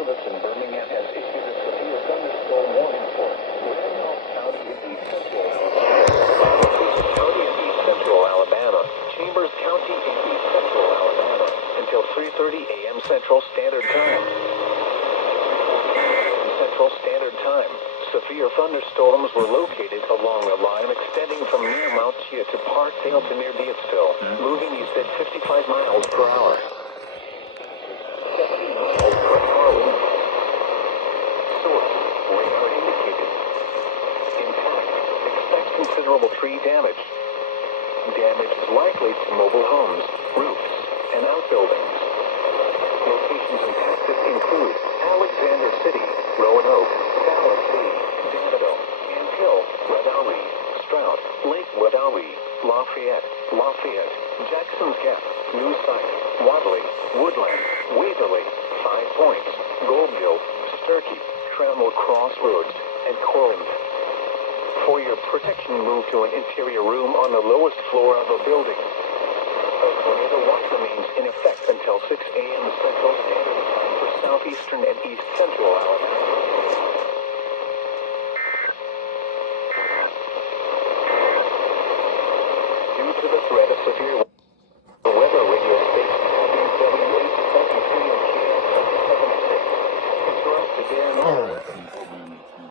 Service in Birmingham has issued a severe thunderstorm warning for Randolph County in East Central Alabama, Chambers County in East Central Alabama, until 3:30 a.m. Central Standard Time. Central Standard Time. Severe thunderstorms were located along the line extending from near Mount Chia to Parkdale to near Deattsville, moving east at 55 miles per hour. 70 miles per hour wind. Source: radar indicated. Impact: expect considerable tree damage. Damage is likely to mobile homes, roofs, and outbuildings. Locations impacted include Alexander City, Roanoke, Dallas City, Danville, Ant Hill, Wedowee, Stroud, Lake Wedowee, Lafayette, Jackson's Gap, New Site, Wadley, Woodland, Waverly, Five Points, Goldville, Sturkey, Trammell Crossroads, and Corinth. For your protection, move to an interior room on the lowest floor of a building. A tornado watch remains in effect until 6 a.m. Central Standard Time for southeastern and east central Alabama. Due to the threat of severe weather, radio station W823 and KS 776 interrupts again.